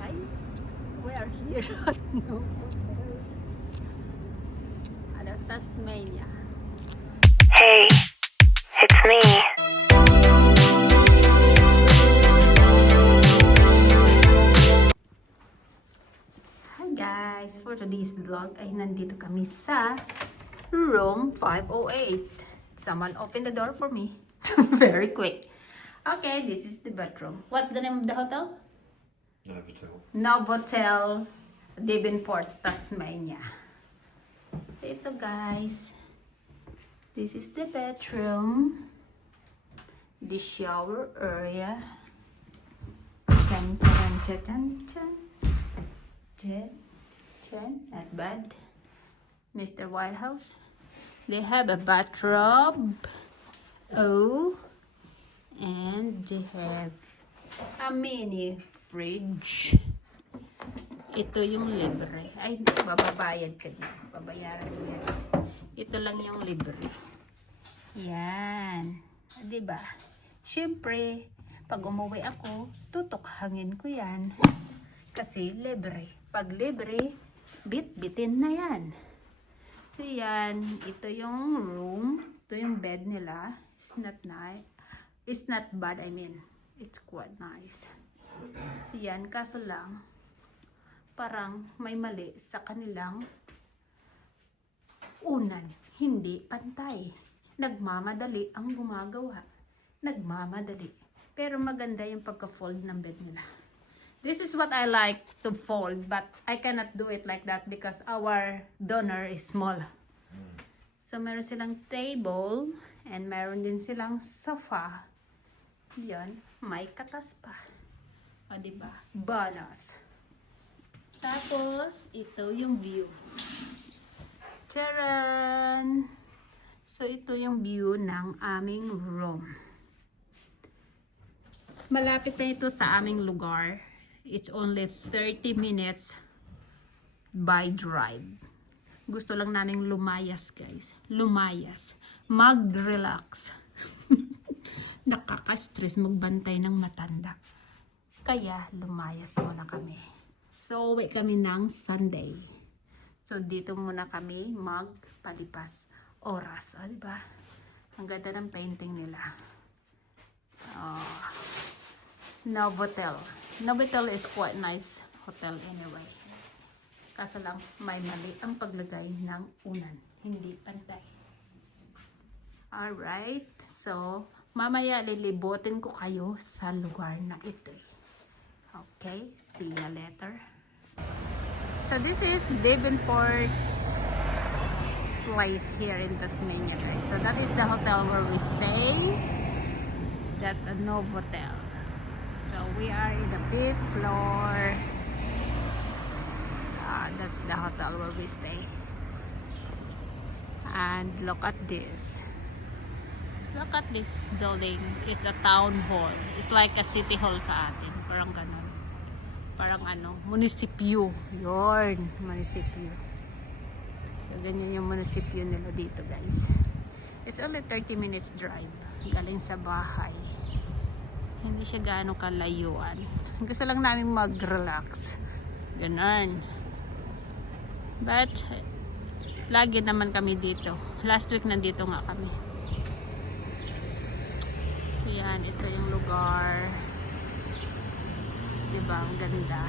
guys, we are here at Tasmania. Hey, it's me. Hi guys, for today's vlog ay nandito kami sa room 508. Someone open the door for me. Very quick. Okay, this is the bedroom. What's the name of the hotel? Novotel. Novotel Devonport, Tasmania. So ito guys, this is the bedroom, the shower area. Dun, dun, dun, dun, dun. Dun, dun. Not bad. Mr. Whitehouse. They have a bathrobe. Oh, and they have a mini fridge. Ito yung libre. Ay, hindi, bababayad ka na. Babayaran mo yan. Ito lang yung libre. Yan. Diba? Siyempre, pag umuwi ako, tutukhangin ko yan. Kasi libre. Pag libre, bit-bitin na yan. So yan, ito yung room. Ito yung bed nila. It's not nice. It's not bad, I mean. It's quite nice. So yan, kaso lang, parang may mali sa kanilang unan. Hindi pantay. Nagmamadali ang gumagawa. Nagmamadali. Pero maganda yung pagka-fold ng bed nila. This is what I like to fold, but I cannot do it like that because our donor is small. So meron silang table and meron din silang sofa. Yan, may katas pa. O diba? Bonus. Tapos, ito yung view. Charan! So, ito yung view ng aming room. Malapit na ito sa aming lugar. It's only 30 minutes by drive. Gusto lang naming lumayas, guys. Lumayas. Mag-relax. Nakaka-stress magbantay ng matanda. Kaya, lumayas muna kami. So, uwi kami ng Sunday. So, dito muna kami magpalipas oras. O, diba? Ang ganda ng painting nila. Oh. Novotel. Novotel is quite nice hotel anyway. Kaso lang, may mali ang paglagay ng unan. Hindi pantay. Alright. So, mamaya lilibutin ko kayo sa lugar na ito. Okay, see you later. So this is Devonport place here in Tasmania, guys. So that is the hotel where we stay. That's a Novotel. So we are in the 5th floor. So that's the hotel where we stay. And look at this. Look at this building. It's a town hall. It's like a city hall sa atin. Parang ganun. Parang ano, munisipyo. Yun, munisipyo. So, ganyan yung munisipyo nila dito, guys. It's only 30 minutes drive. Galing sa bahay. Hindi siya gaano kalayuan. Gusto lang namin mag-relax. Ganun. But, lagi naman kami dito. Last week nandito nga kami. So, yan. Ito yung lugar. Diba? Ang ganda.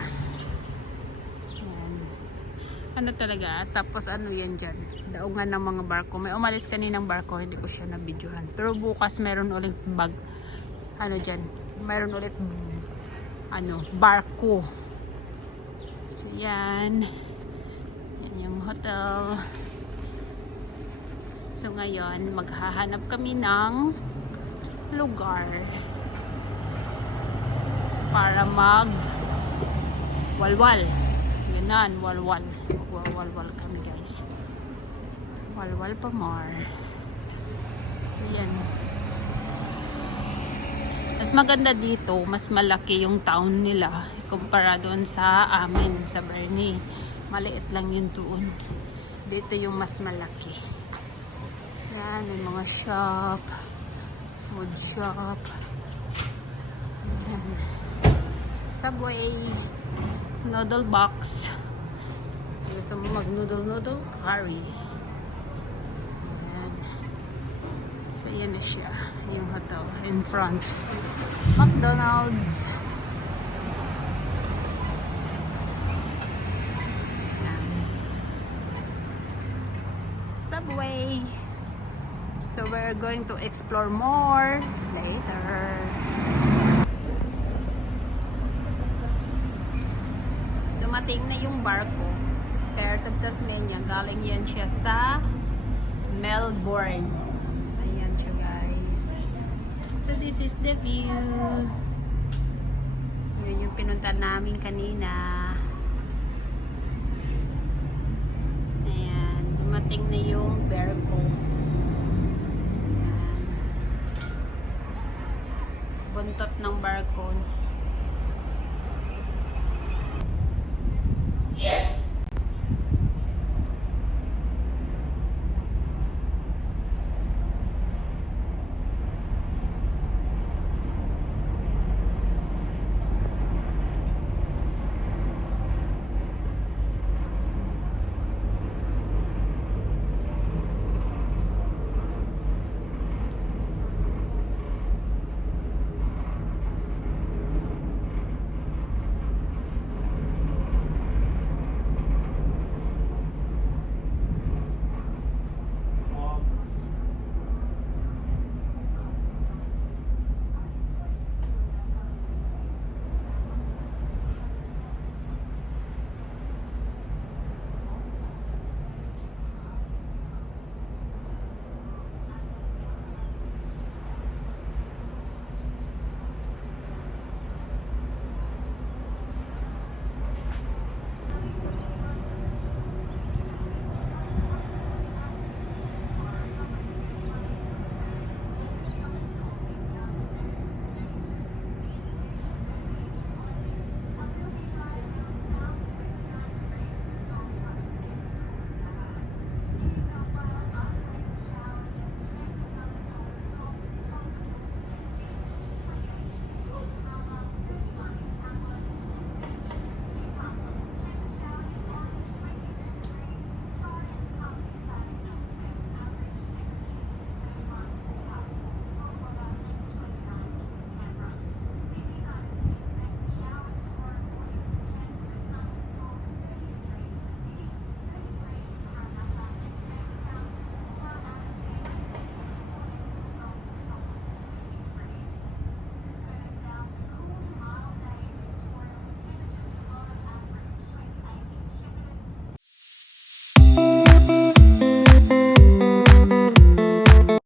Yan. Ano talaga? Tapos ano yan dyan? Daungan ng mga barko. May umalis kaninang barko. Hindi ko siya nabidyohan. Pero bukas meron ulit ano dyan? Meron ulit barko. So yan. Yan yung hotel. So ngayon, maghahanap kami ng lugar para mag walwal. Ganon, walwal. Walwal kami, guys. Walwal pa more. So yan. Mas maganda dito, mas malaki yung town nila kumpara doon sa amin, sa Bernie. Maliit lang yun doon. Dito yung mas malaki. Yan, may mga shop, food shop. Yan. Subway. noodle box. Gusto mo mag-noodle curry. Ayan. So, yan na siya. Yung hotel in front. McDonald's. Ayan. Subway. So, we're going to explore more later. Dumating na yung barko. Spirit of Tasmania. Galing yan siya sa Melbourne. Ayan siya, guys. So, this is the view. Yun yung pinunta namin kanina. Ayan. Dumating na yung barko. Ayan. Buntot ng barko.